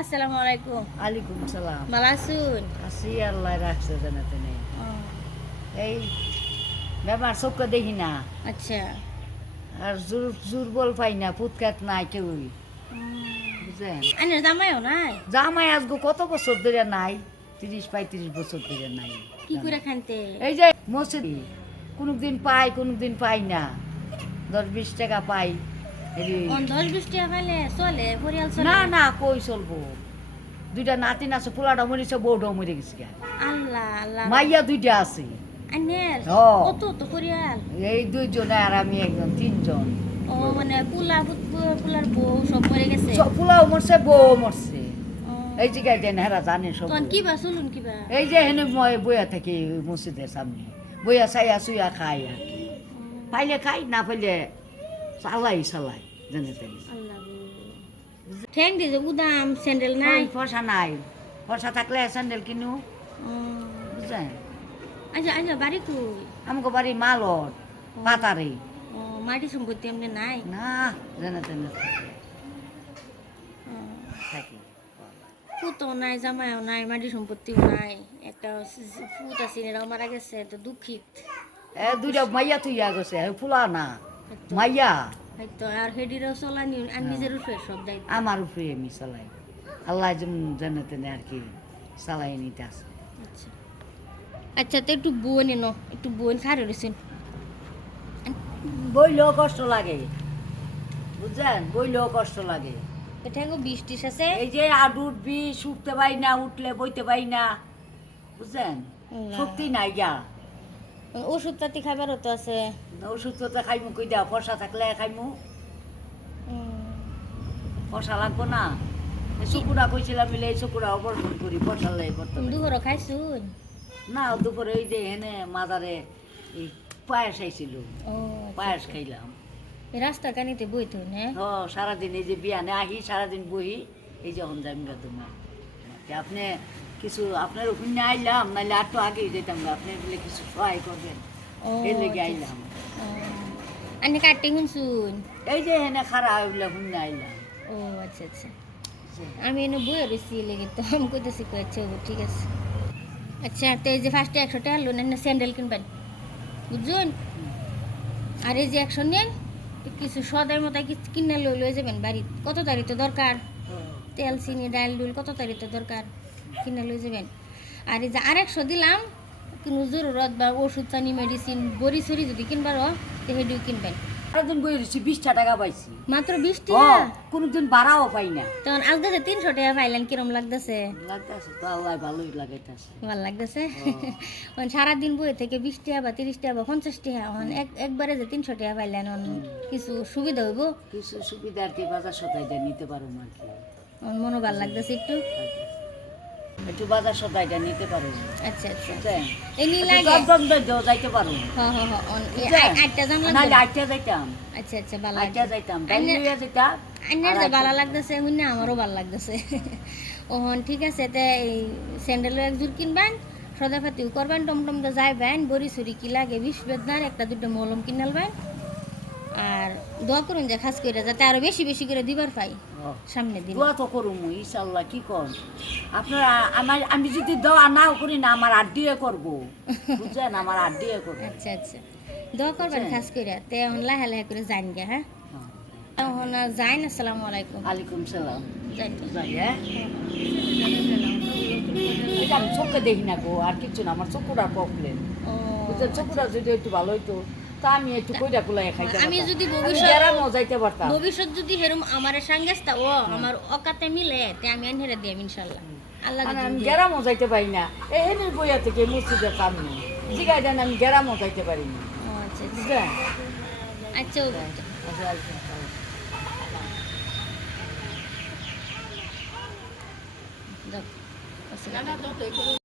আসসালামু আলাইকুম। আলাইকুম সালাম। ভালো আছুন? আছি আল্লাহ রাখছে জানে তেনে। এই ব্যাপার চোখকে দেখি না আচ্ছা। আর দুর্বল পাই না, পুতকাত নাই কেউই, বুঝলেন? আইনের জামাইও নাই? জামাই আজগো কত বছর ধরে নাই, 30-35 বছর ধরে নাই। কি করে খানতে? এই যে মসজিদ কোনোদিন পাই কোনোদিন পাই না, 10-20 টাকা পাই। 10-20 টাকা পাইলে চলে, পরিয়াল চলে? না না, কই চলবো? দুইটা নাতিন আছে, পোলাটা মরিছে, বউটাও মরে গেছে। আল্লাহ আল্লাহ। মাইয়া দুইটা আছে। আইনের হ্যাঁ। কত তো পরিয়াল? এই দুইজনে আর আমি একজন, তিনজন। ও মানে পুলার বউ সব মরে গেছে? পোলাও মরছে, বউ মরছে। ও, এই জায়গায় দেন হেরা জানে সব। তখন কিবা চলুন কিবা? এই যে হেনে বইয়া থাকি মসজিদের সামনে, বইয়া চাইয়া চুইয়া খাই আর কি। পাইলে খাই, না পাইলে চালাই জানে তেনে। আল্লাহ গো। ঠ্যাং দিয়ে যে উদাম স্যান্ডেল নাই? পয়সা নাই, পয়সা থাকলে স্যান্ডেল কিনু, ও, বুঝলেন? আচ্ছা আচ্ছা, বাড়ি কই? আমাকে বাড়ি মালট, পাতারে। ও, মাটি সম্পত্তি এমনি নাই? না, জানে তেনে ও, থাকি। পুতও নাই, জামাইও নাই, মাটি সম্পত্তিও নাই, একটা ফুট আছে এরাও মারা গেছে, তো দুঃখিত। দুইটা মাইয়া তুইয়া গেছে, ফুলা না মাইয়া। হয়তো আর হেডিরও চলানি আর নিজের উপরে সব দায়িত্ব। আমার উপরে আমি চালাই, আল্লাহ জানে তেনে আর কি চালাই নিতে আছে। আচ্ছা আচ্ছা, তো একটু বোন এনো, একটু বোন খারে রয়েছেন। বইলেও কষ্ট লাগে, বুঝছেন? বইলেও কষ্ট লাগে। এটা বৃষ্টি আছে, এই যে আডুর বিষ উঠতে পাই না, উঠলে বইতে পাই না, বুঝছেন? শক্তি নাই গা। ওষুধ পাতি খাবারও তো আছে। ওষুধ তো খাইমু কই দেওয়া, ফসা থাকলে খাইমু, ফসা লাগবো না। চকুরা কইছিলাম মিলে, এই চকুরা অবর্জন করি, ফসা লাই করতে পারি। দুপুরও খাইছুন? না, দুপুরে ওই যে হেনে মাজারে এই পায়েস আইছিল, ও পায়েস খাইলাম। এই রাস্তার কানিতে বইতো না? ও সারাদিন এই যে বিয়ানে আহি, সারাদিন বহি, এই যখন যাই তোমার আপনি কিছু আপনার ওখানে আইলাম, নাহলে আর তো আগেই যেতাম না, আপনি বলে কিছু সহায় করবেন, এই লেগে আইলাম। আনি কাটতে শুনছুন? এই যে হেনে খারা ওইগুলা শুনে আইলাম। ও আচ্ছা আচ্ছা, আমি এনে বইয়ে রয়েছি লেগে, তো আমি কইতেছি আচ্ছা ঠিক আছে। আচ্ছা, তো এই যে ফার্স্টে 100 টাকা লোন এনে স্যান্ডেল কিনবেন, বুঝছেন? আর এই যে 100 নেন, কিছু সদাই মতো কিনে লই যাবেন বাড়ি। কত তারিখ তো দরকার, তেল চিনি ডাল ডুল কত তারিখ তো দরকার, কিনে লই যাবেন। আর এই যে আর 100 দিলাম, কোনো জরুরত বা ওষুধ পানি মেডিসিন বড়ি সরি যদি কিনবারও, তো সেটিও কিনবেন। সারাদিন বই রয়েছি, 20 টাকা পাইছি মাত্র 20 টাকা? কোনোদিন বাড়াও পাই না। তখন আজকে যে 300 টাকা পাইলেন, কিরম লাগতেছে? লাগতেছে তো, আল্লাহ ভালোই লাগাইতেছে। ভালো লাগতেছে। সারাদিন বই থেকে 20 টাকা বা 30 টাকা বা 50 টাকা, একবারে যে 300 টাকা পাইলেন, কিছু সুবিধা হইব? কিছু সুবিধা আর কি, বাজার সদাই দিয়ে নিতে পারো আর কি। মনে ভালো লাগতেছে একটু, একটু বাজার সদাইটা নিতে পারো। আচ্ছা আচ্ছা, বুঝছেন? এই নি একটু লাগে দরদাম দিয়ে যাইতে পারো। হ্যাঁ হ্যাঁ হ্যাঁ, বুঝছেন? আটটা জাম না, লাগবে। আইটা যাইতাম, আচ্ছা আচ্ছা, ভালো আইটা লাগছে। যাইতাম, ডাইল লইয়া যাইতাম। আইনের যে ভালো লাগতেছে শুনে আমারও ভালো লাগতেছে। ওহন ঠিক আছে, তে এই স্যান্ডেলও একজোর কিনবেন, সদাপাতিও করবেন, টমটম তো যাইবেন, বড়ি সরি কি লাগে 20 বেদনার একটা দুটো মলম কিনালবেন। আর দোয়া করুন যে খাস করে যাতে আরো বেশি বেশি করে দিবার পাই সামনে দিন। দোয়া তো করুম ইনশাআল্লাহ, কি কর আপনারা। আমি যদি দোয়া নাও করি না, আমার আর দিয়ে করবো, বুঝছেন? আমার আর দিয়ে করবো। আচ্ছা আচ্ছা, দোয়া করবেন খাস করে। তে এখন লাহে লাহে করে যাইন গে, হ্যাঁ এখন যাইন। আসসালামু আলাইকুম। আলাইকুম সালাম। যাইন। যাই, হ্যাঁ? এটা আমি চোখে দেখি না গো, আর কিছু না, আমার চোখটা প্রবলেম, ও বুঝছেন? চোখটা যদি একটু ভালো হইতো, তা আমি একটু কইরা কুলাই খাইতে আমি পারতাম। যদি যাইতে পারতাম। ভবিষ্যৎ যদি হেরম আমার সাঙ্গেস্তা ও আমার অকাতে মিলে, তে আমি আনহেরে দিয়াম ইনশাআল্লাহ। আল্লাহ আমি যদি গ্রামও যাইতে পারি না, এখানে বইয়া থেকে মসজিদের সামনে জিগাই দেন, আমি গ্রামও যাইতে পারি না, ও আচ্ছা আচ্ছা বুঝলেন? আচ্ছা যাও। আসসালামু আলাইকুম।